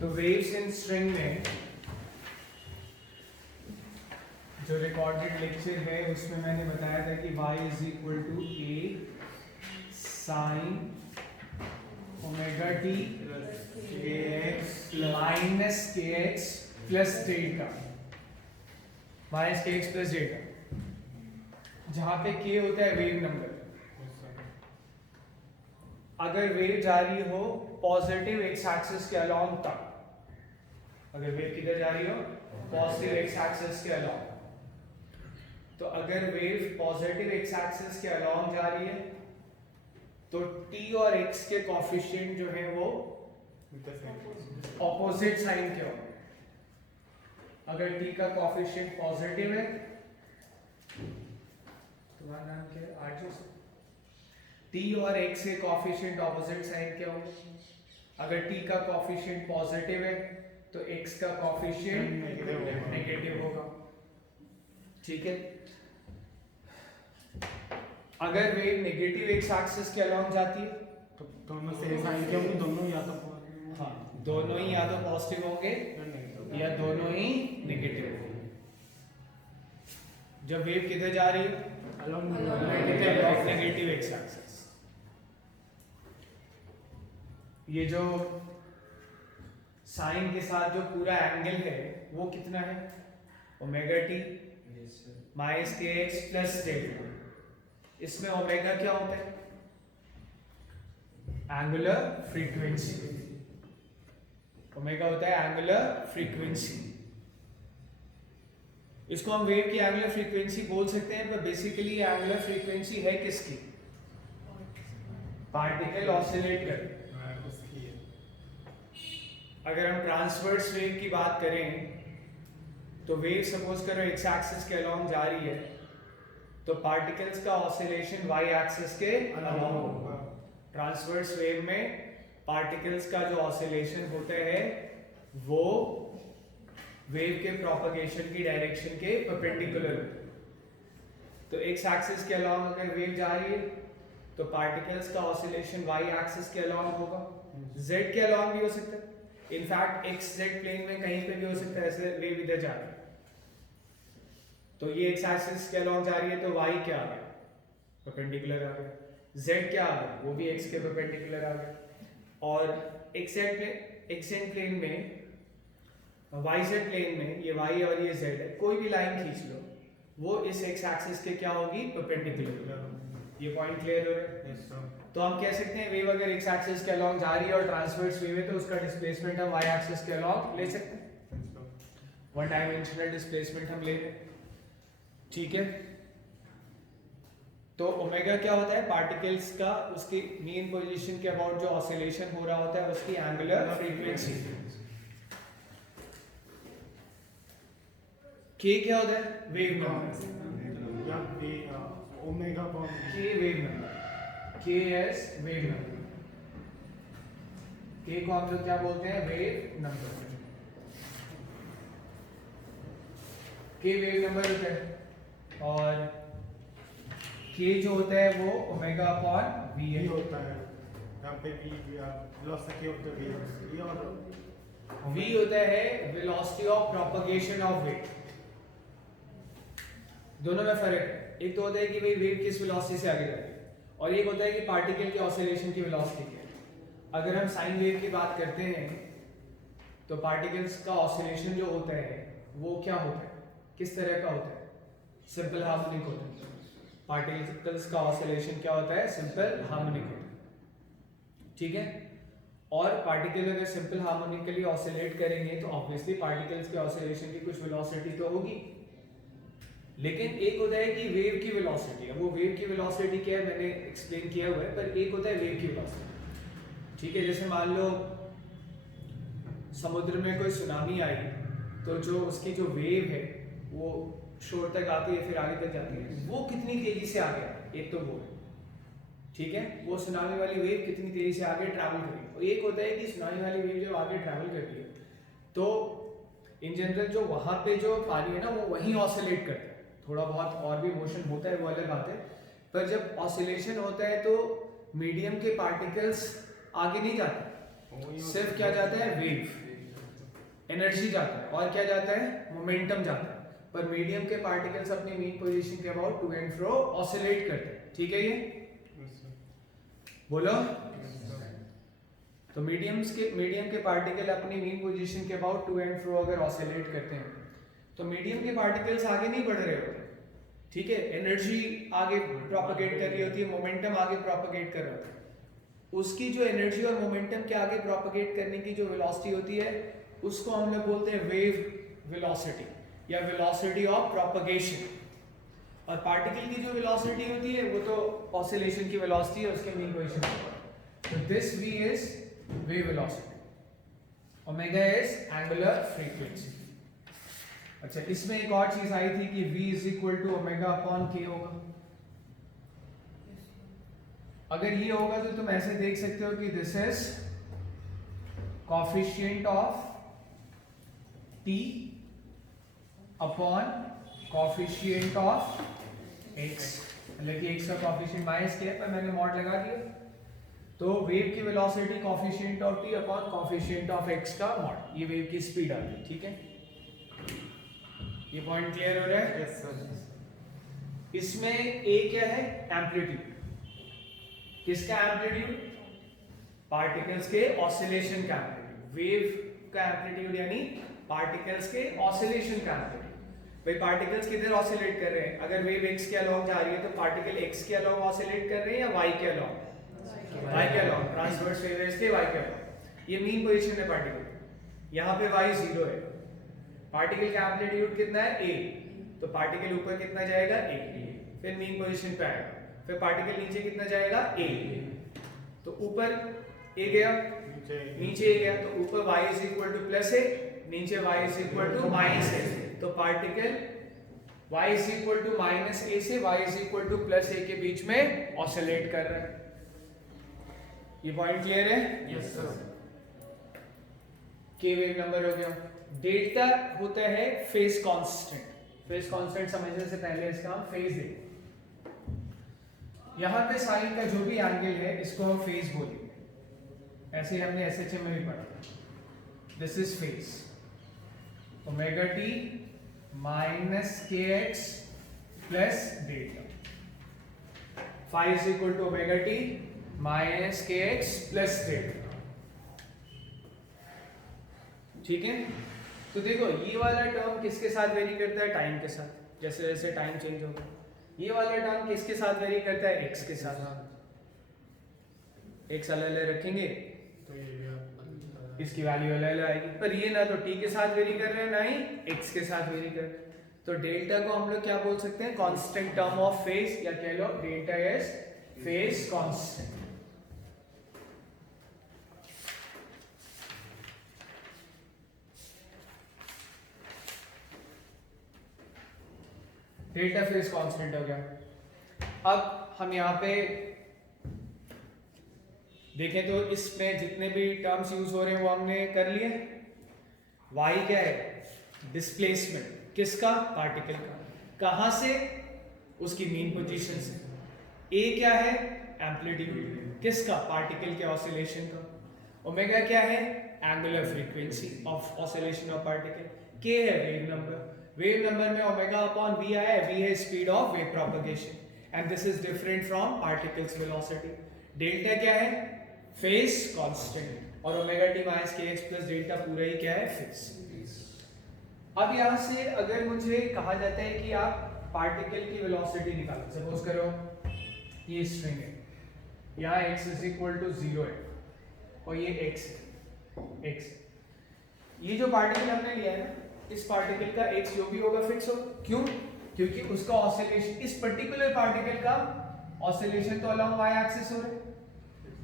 तो waves in string में जो रिकॉर्डेड लेक्चर है उसमें मैंने बताया था कि y is equal to a sine omega T minus के एक्स प्लस डेल्टा माइनस के एक्स प्लस डेल्टा, जहाँ पे k होता है वेव नंबर। अगर वेव जा रही हो पॉजिटिव एक्स एक्सिस के अलोंग तक, अगर वेव किधर जा रही हो पॉजिटिव एक्स एक्सिस के अलोंग, तो अगर वेव पॉजिटिव एक्स एक्सिस के अलोंग जा रही है तो t और x के कोफिशिएंट जो है वो ऑपोजिट साइन के होंगे। अगर t का कोफिशिएंट पॉजिटिव है, तुम्हारा नाम क्या है आरजे, t और x के कोफिशिएंट ऑपोजिट साइन के होंगे। अगर t का कोफिशिएंट पॉजिटिव है तो x का कोफिशिएंट नेगेटिव होगा। ठीक है, अगर वेव नेगेटिव एक्स एक्सिस के अलोंग जाती है तो दोनों से साइन के होंगे, दोनों या तो हाँ दोनों ही या तो पॉजिटिव होंगे या दोनों ही नेगेटिव होंगे। जब वेव किधर जा रही है नेगेटिव एक्स एक्सिस, ये जो साइन के साथ जो पूरा एंगल है वो कितना है ओमेगा टी माइनस के एक्स प्लस डेल्टा। इसमें ओमेगा क्या होता है एंगुलर फ्रीक्वेंसी, ओमेगा होता है एंगुलर फ्रीक्वेंसी। इसको हम वेव की एंगुलर फ्रीक्वेंसी बोल सकते हैं, पर बेसिकली एंगुलर फ्रीक्वेंसी है किसकी, पार्टिकल ऑसिलेट कर। अगर हम ट्रांसवर्स वेव की बात करें तो वेव सपोज करो एक्स एक्सिस के अलोंग जा रही है तो पार्टिकल्स का ऑसिलेशन वाई एक्सिस के अलोंग होगा। ट्रांसवर्स वेव में पार्टिकल्स का जो ऑसिलेशन होता है वो वेव के प्रोपगेशन की डायरेक्शन के परपेंडिकुलर होता है। तो एक्स एक्सिस के अलोंग अगर वेव जा रही है तो पार्टिकल्स का ऑसिलेशन वाई एक्सिस के अलोंग होगा, जेड के अलोंग भी हो सकता है, इनफैक्ट एक्स जेड प्लेन में कहीं पे भी हो सकता है। ऐसे वेव इधर जा रही है तो ये एक्स एक्सिस के अलोंग जा रही है तो y क्या आ गया परपेंडिकुलर आ गया, z क्या आ गया वो भी x के परपेंडिकुलर आ गया। और xz प्लेन में yz प्लेन में ये y और ये z है, कोई भी लाइन खींच लो वो इस x एक्सिस के क्या होगी परपेंडिकुलर। ये पॉइंट क्लियर हो रहा है। तो हम कह सकते हैं वेव अगर x एक्सिस के अलोंग जा रही है और ट्रांसवर्स वेव है तो उसका डिस्प्लेसमेंट हम y एक्सिस के अलोंग ले सकते हैं, वन डायमेंशनल डिस्प्लेसमेंट हम ले लें। ठीक है, तो ओमेगा क्या होता है पार्टिकल्स का उसकी मेन पोजीशन के अबाउट जो ऑसिलेशन हो रहा होता है उसकी एंगुलर फ्रीक्वेंसी। के क्या होता है वेव नंबर, ओमेगा के वेव नंबर, के एस वेव नंबर, के को हम लोग क्या बोलते हैं वेव नंबर, के वेव नंबर होता है। और k जो होता है वो ओमेगा अपॉन v है होता है, यहाँ पे वेलोसिटी ऑफ द वेव और v होता है velocity of propagation of wave. दोनों में फर्क है, एक तो होता है कि भाई वेव किस वेलोसिटी से आगे जा रही है और एक होता है कि पार्टिकल के ऑसिलेशन की वेलोसिटी क्या है। अगर हम साइन वेव की बात करते हैं तो पार्टिकल्स का ऑसिलेशन जो होता है वो क्या होता है, किस तरह का होता है, सिंपल हार्मोनिक होता है। पार्टिकल्स का ऑसिलेशन क्या होता है सिंपल हार्मोनिक होता है। ठीक है, और पार्टिकल अगर सिंपल हार्मोनिकली ऑसिलेट करेंगे तो ऑब्वियसली पार्टिकल्स के ऑसिलेशन की कुछ वेलोसिटी तो होगी, लेकिन एक होता है कि वेव की वेलोसिटी है, वो वेव की वेलोसिटी क्या है मैंने एक्सप्लेन किया हुआ है, पर एक होता है वेव की वेलोसिटी। ठीक है, जैसे मान लो समुद्र में कोई सुनामी आई तो जो उसकी जो वेव है वो शोर तक आती है फिर आगे तक जाती है, वो कितनी तेजी से आगे आती है, एक तो वो है। ठीक है, वो सुनामी वाली वेव कितनी तेजी से आगे ट्रैवल करेगी। और एक होता है कि सुनामी वाली वेव जब आगे ट्रैवल करती है तो इन जनरल जो वहां पे जो पानी है ना वो वहीं ऑसिलेट करता है, थोड़ा बहुत और भी मोशन होता है वो अलग बात है, पर जब ऑसिलेशन होता है तो मीडियम के पार्टिकल्स आगे नहीं जाते, सिर्फ क्या जाता है वेव, एनर्जी जाता है और क्या जाता है, मोमेंटम जाता है। पर मीडियम के पार्टिकल्स अपनी मीन पोजीशन के about to and fro oscillate करते हैं, ठीक है। ये बोलो। तो मीडियम के पार्टिकल अपनी मीन पोजीशन के अबाउट टू एंड फ्रो अगर ऑसिलेट करते हैं तो मीडियम के पार्टिकल्स आगे नहीं बढ़ रहे होते, ठीक है। एनर्जी आगे प्रोपेगेट कर रही होती है, मोमेंटम आगे प्रोपेगेट कर रहा होता है। उसकी जो एनर्जी और मोमेंटम के आगे प्रोपेगेट करने की जो वेलोसिटी होती है उसको हम लोग बोलते हैं वेव वेलोसिटी या वेलोसिटी ऑफ प्रोपेगेशन। और पार्टिकल की जो वेलोसिटी होती है वो तो ऑसिलेशन की वेलोसिटी है उसके मीन पोजीशन पर। तो this v is wave velocity, omega is angular frequency. अच्छा, इसमें एक और चीज आई थी कि v is equal to omega upon k होगा। अगर ये होगा तो तुम ऐसे देख सकते हो कि this is coefficient of t upon coefficient of x, मतलब कि x का कोफिशिएंट माइनस k पर मैंने मॉड लगा दिया। तो वेव की velocity coefficient of t upon coefficient of x का मॉड, ये वेव की स्पीड आ गई, ठीक है। ये पॉइंट क्लियर हो रहा है? Yes, sir. इसमें a क्या है, एम्पलीट्यूड। किसका एम्पलीट्यूड, पार्टिकल्स के ऑसिलेशन का एम्पलीट्यूड। वेव का एम्पलीट्यूड यानी पार्टिकल्स के ऑसिलेशन का एम्पलीट्यूड। भाई पार्टिकल्स किधर ऑसिलेट कर रहे हैं, अगर वेव x के अलोंग जा रही है तो पार्टिकल x के अलोंग ऑसिलेट कर रहे हैं या y के अलोंग, y के अलोंग, ट्रांसवर्स वेव है इसलिए y के अलोंग। ये मीन पोजीशन है पार्टिकल, यहाँ पे y 0 है। पार्टिकल का एम्पलीट्यूड कितना है, a, तो पार्टिकल ऊपर कितना जाएगा, a, फिर मीन पोजीशन पे आएगा। फिर पार्टिकल नीचे कितना जाएगा, a, तो ऊपर a गया, नीचे a गया, तो ऊपर y is equal to plus a, नीचे y is equal to minus a। तो particle y is equal to minus a से y is equal to plus a के बीच में ऑसिलेट कर रहा है। ये पॉइंट क्लियर है? Yes, sir. k wave number हो गया। डेल्टा होता है फेज कांस्टेंट। फेज कांस्टेंट समझने से पहले इसका हम फेज देखें। यहां पे साइन का जो भी एंगल है इसको हम फेज बोलेंगे, ऐसे हमने एसएचएम में भी पढ़ा। This is phase, omega T minus के x plus delta. Phi is equal to omega T minus के एक्स प्लस डेल्टा, ठीक है। तो देखो ये वाला टर्म किसके साथ वेरी करता है, टाइम के साथ। जैसे जैसे टाइम चेंज होगा ये वाला टर्म किसके साथ वेरी करता है, x के साथ। x अलग अलग रखेंगे तो ये इसकी वैल्यू अलग अलग आएगी, पर ये ना तो t के साथ वेरी कर रहे हैं ना ही x के साथ वेरी कर रहे हैं। तो डेल्टा को हम लोग क्या बोल सकते हैं, कांस्टेंट टर्म ऑफ फेज, या कह लो delta is phase constant. Delta phase constant हो गया। अब हम यहाँ पे देखें तो इसमें जितने भी टर्म्स यूज हो रहे हैं वो हमने कर लिए। y क्या है, डिस्प्लेसमेंट, किसका, पार्टिकल का, कहां से, उसकी मीन पोजीशन से। a क्या है, एम्पलीट्यूड, किसका, पार्टिकल के ऑसिलेशन का। ओमेगा क्या है, angular frequency of oscillation of particle. k है वेव नंबर, वेव नंबर में ओमेगा अपॉन v आया है, v है speed of wave propagation and this is different from particles velocity. Delta क्या है, फेज कांस्टेंट, और ओमेगा टी माइनस के x plus delta पूरा ही क्या है, फेज। अब यहां से अगर मुझे कहा जाता है कि आप पार्टिकल की वेलोसिटी निकालो, सपोज करो ये स्ट्रिंग है, यहाँ x इज इक्वल टू 0 है और ये x है, x। ये जो पार्टिकल हमने लिया है ना, इस पार्टिकल का x जो भी होगा फिक्स हो। क्यों? क्योंकि उसका ऑसिलेशन, इस पर्टिकुलर पार्टिकल का ऑसिलेशन तो अलोंग y एक्सिस हो रहा है,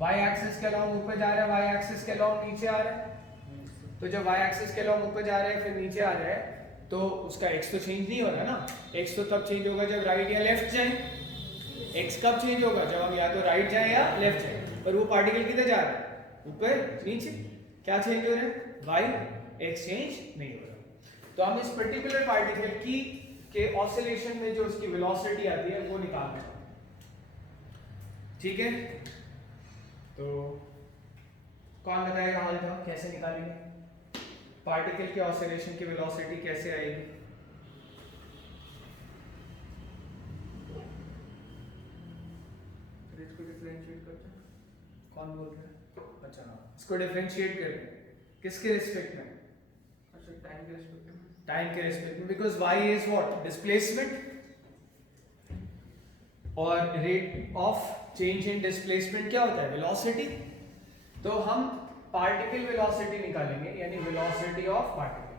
y एक्सिस के अलोंग ऊपर जा रहा है, y एक्सिस के अलोंग नीचे आ रहा है। तो जब y एक्सिस के अलोंग ऊपर जा रहा है फिर नीचे आ रहा है तो उसका x तो चेंज नहीं हो रहा ना। x तो तब चेंज होगा जब राइट या लेफ्ट जाए। x कब चेंज होगा, जब हम या तो राइट जाए या लेफ्ट जाए। और वो पार्टिकल किधर जा रहा है, ऊपर नीचे। क्या चेंज हो रहा है, y, x चेंज नहीं हो रहा। तो हम इस पर्टिकुलर पार्टिकल की के ऑसिलेशन में जो उसकी वेलोसिटी आती है वो निकालना है, ठीक है। तो कौन बताएगा हाल का कैसे निकालेंगे? पार्टिकल के ऑसिलेशन की वेलोसिटी कैसे आएगी? इसको डिफरेंशिएट करते हैं, कौन बोल रहा है? अच्छा हाँ, इसको डिफरेंशिएट कर रहे हैं किसके रिस्पेक्ट में? अच्छा टाइम के रिस्पेक्ट में, टाइम के रिस्पेक्ट में, because y is what? Displacement, और rate of change in displacement क्या होता है? वेलोसिटी। तो हम पार्टिकल वेलोसिटी निकालेंगे, यानी वेलोसिटी ऑफ पार्टिकल।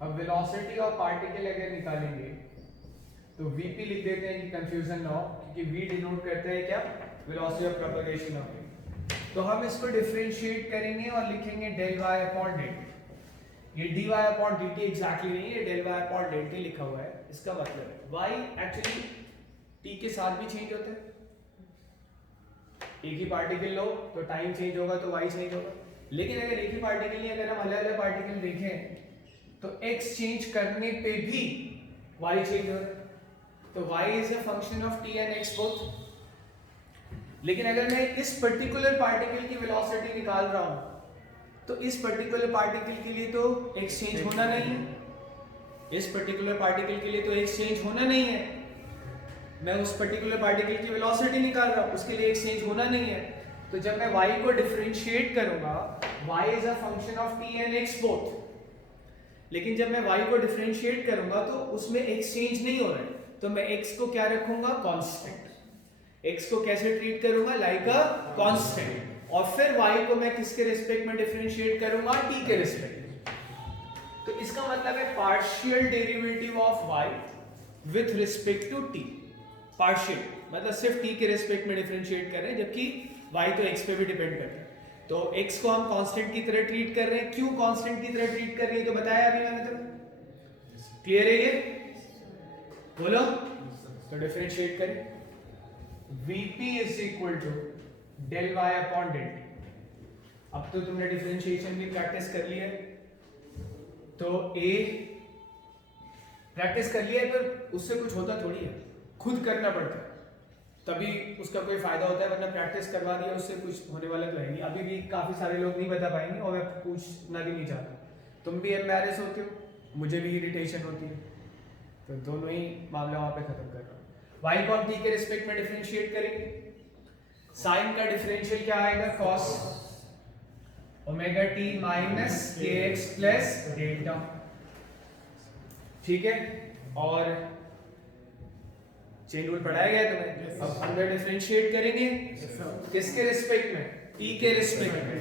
अब वेलोसिटी ऑफ पार्टिकल अगर निकालेंगे तो vp लिख देते हैं कि कंफ्यूजन ना हो, क्योंकि v डिनोट करता है क्या? Velocity of propagation of wave. तो हम इसको डिफरेंशिएट करेंगे और लिखेंगे del y अपॉन dt। ये dy अपॉन dt एग्जैक्टली नहीं है, del y अपॉन dt लिखा हुआ है। इसका मतलब है y एक्चुअली t के साथ भी चेंज होता है। एक ही पार्टिकल लो तो टाइम चेंज होगा तो y चेंज होगा, लेकिन अगर एक ही पार्टिकल नहीं, अगर हम अलग अलग पार्टिकल देखें तो x चेंज करने पे भी y चेंज हो रहा है। तो y is a function of t and x both. लेकिन अगर मैं इस पर्टिकुलर पार्टिकल की वेलोसिटी निकाल रहा हूं तो इस पर्टिकुलर पार्टिकल के लिए तो x चेंज होना नहीं है, इस पर्टिकुलर पार्टिकल के लिए तो x चेंज होना नहीं है। मैं उस पर्टिकुलर पार्टिकल की वेलोसिटी निकाल रहा हूं, उसके लिए x चेंज होना नहीं है। तो जब मैं y को डिफरेंशिएट करूंगा, y is a function of t and x both, लेकिन जब मैं y को डिफरेंशिएट करूंगा तो उसमें x चेंज नहीं हो रहा है, तो मैं x को क्या रखूंगा? कांस्टेंट। x को कैसे ट्रीट करूंगा? Like a constant. और फिर y को मैं किसके रिस्पेक्ट में डिफरेंशिएट करूंगा? t के रिस्पेक्ट में। तो इसका मतलब है partial derivative of y with respect to t। Partial मतलब सिर्फ t के रिस्पेक्ट में डिफरेंशिएट कर रहे हैं, जबकि y तो x पे भी डिपेंड करता है। तो x को हम कांस्टेंट की तरह ट्रीट कर रहे हैं। क्यों कांस्टेंट की तरह ट्रीट कर रहे हैं तो बताया अभी मैंने। तो क्लियर है ये? बोलो। तो डिफरेंशिएट करें, vp is equal to del y अपॉन del t। अब तो तुमने डिफरेंशिएशन की प्रैक्टिस कर ली है, तो a प्रैक्टिस कर लिया है, पर उससे कुछ होता थोड़ी है, खुद करना पड़ता है तभी उसका कोई फायदा होता है, वरना प्रैक्टिस करवा दिया उससे कुछ होने वाला तो है नहीं। अभी भी काफी सारे लोग नहीं बता पाएंगे और मैं पूछना भी नहीं चाहता। तुम भी एम्बैरेस होते हो, मुझे भी इरिटेशन होती है, तो दोनों ही मामला वहां पे खत्म कर रहा हूँ। y को हम t के रिस्पेक्ट में डिफरेंशिएट करेंगे। साइन का डिफरेंशियल क्या आएगा? cos omega t minus kx plus delta. ठीक है, और चेन रूल पढ़ाया गया तुम्हें। अब अंदर डिफरेंशिएट करेंगे किसके रिस्पेक्ट में? t के रिस्पेक्ट में।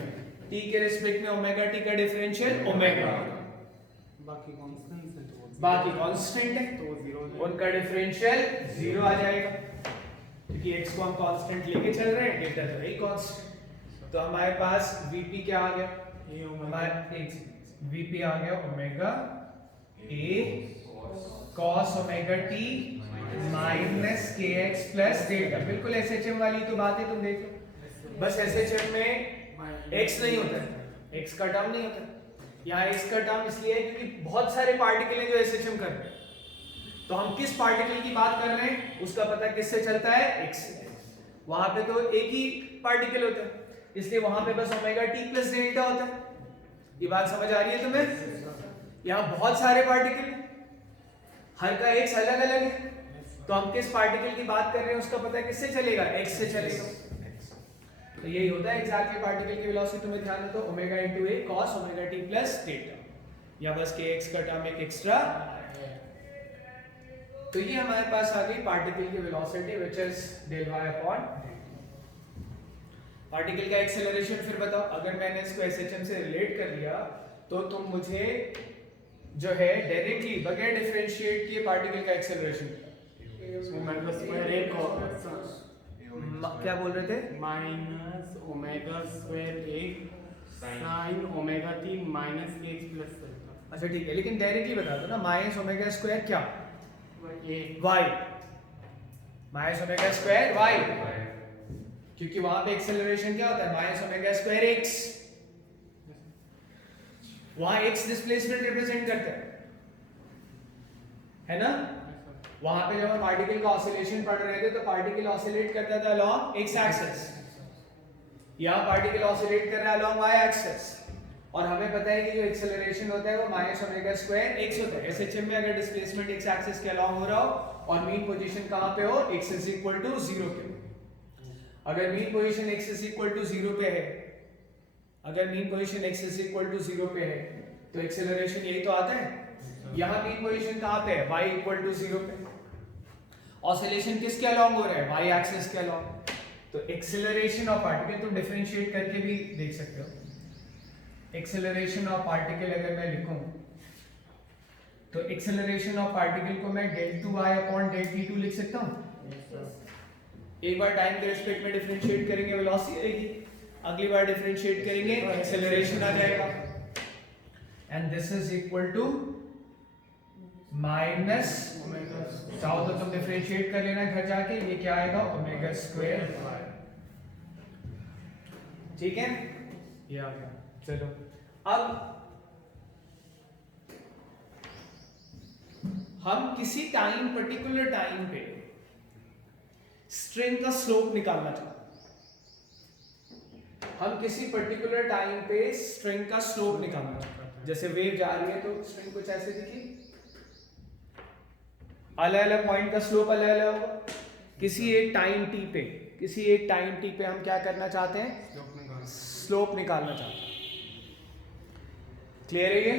t के रिस्पेक्ट में ओमेगा t का डिफरेंशियल ओमेगा, बाकी कांस्टेंट है तो उनका डिफरेंशियल 0 आ जाएगा, क्योंकि x को हम कांस्टेंट लेके चल रहे हैं, डेल्टा तो वही कांस्टेंट। तो हमारे पास vp क्या आ गया? हमारे vp आ गया omega a cos omega t minus kx plus delta. बिल्कुल एसएचएम वाली तो बात है, तुम देखो। बस एसएचएम में x नहीं होता है, x का टर्म नहीं होता। यहाँ x का टर्म इसलिए है क्योंकि बहुत सारे पार्टिकल हैं जो एसएचएम कर रहे हैं, तो हम किस पार्टिकल की बात कर रहे हैं उसका पता किससे चलता है? x से। वहां पे तो एक ही पार्टिकल होता है, इसलिए वहां पे बस ओमेगा t प्लस डेल्टा होता है। ये बात समझ आ रही है तुम्हें? यहाँ बहुत सारे पार्टिकल हैं, हर का x अलग अलग है, तो हम किस पार्टिकल की बात कर रहे हैं उसका पता किससे चलेगा? x से चलेगा। तो यही होता है एग्जैक्टली पार्टिकल की वेलोसिटी। तुम्हें ध्यान रखो omega into a cos omega t plus delta, या बस kx का टर्म एक एक्स्ट्रा। तो ये हमारे पास आ गई पार्टिकल की velocity which is del y upon particle का एक्सेलरेशन। फिर बताओ, अगर मैंने इसको एसएचएम से रिलेट कर लिया तो तुम मुझे जो है डायरेक्टली बगैर डिफरेंशिएट किए पार्टिकल का एक्सेलरेशन क्या बोल रहे थे? Minus omega square A sine omega T minus kx plus delta. अच्छा ठीक है, लेकिन डायरेक्टली बता दो ना, माइनस ओमेगा स्क्वायर क्या? ए y minus omega square y, क्योंकि वहां पे एक्सेलरेशन क्या होता है? Minus omega square x। वहां x डिस्प्लेसमेंट रिप्रेजेंट करता है ना? वहां पे जब हम पार्टिकल का ऑसिलेशन पढ़ रहे थे तो पार्टिकल ऑसिलेट करता था अलोंग x एक्सिस। यहाँ पार्टिकल ऑसिलेट कर रहा है अलोंग वाई एक्सिस और हमें पता है कि जो एक्सेलरेशन होता है वो माइनस ओमेगा स्क्वायर x होता है। एसएचएम में अगर डिस्प्लेसमेंट x एक्सिस के अलोंग हो रहा हो और मीन पोजीशन कहाँ पे हो, x इज इक्वल टू 0 पे, अगर mean position x is equal to 0 पे है, अगर mean position x is equal to 0 पे है तो एक्सेलरेशन यही तो आता है। यहाँ मीन पोजीशन कहाँ पे है, y इक्वल टू 0 पे। ऑसिलेशन किसके अलोंग हो रहा है, y एक्सिस के अलोंग। तो एक्सेलरेशन ऑफ पार्टिकल तो डिफरेंशिएट करके भी देख सकते हो। एक्सेलरेशन ऑफ पार्टिकल अगर मैं लिखूं तो एक्सेलरेशन ऑफ पार्टिकल को मैं del 2y upon del t2 लिख सकता हूं। एक बार टाइम के रिस्पेक्ट में डिफरेंशिएट करेंगे वेलोसिटी आएगी, अगली बार डिफरेंशिएट करेंगे एक्सेलरेशन आ जाएगा। And this is equal to minus चाहो तो तुम डिफरेंशिएट कर लेना घर जाके, ये क्या आएगा ओमेगा स्क्वायर, ठीक है ये आ गया। चलो अब हम किसी टाइम पर्टिकुलर टाइम पे स्ट्रिंग का स्लोप निकालना चाहते हैं। हम किसी पर्टिकुलर टाइम पे स्ट्रिंग का स्लोप निकालना चाहते हैं। जैसे वेव जा रही है तो स्ट्रिंग कुछ ऐसे दिखी, अलग अलग पॉइंट का स्लोप अलग अलग होगा। किसी एक टाइम टी पे, किसी एक टाइम टी पे हम क्या करना चाहते हैं, स्लोप निकालना चाहते हैं। क्लियर है ये?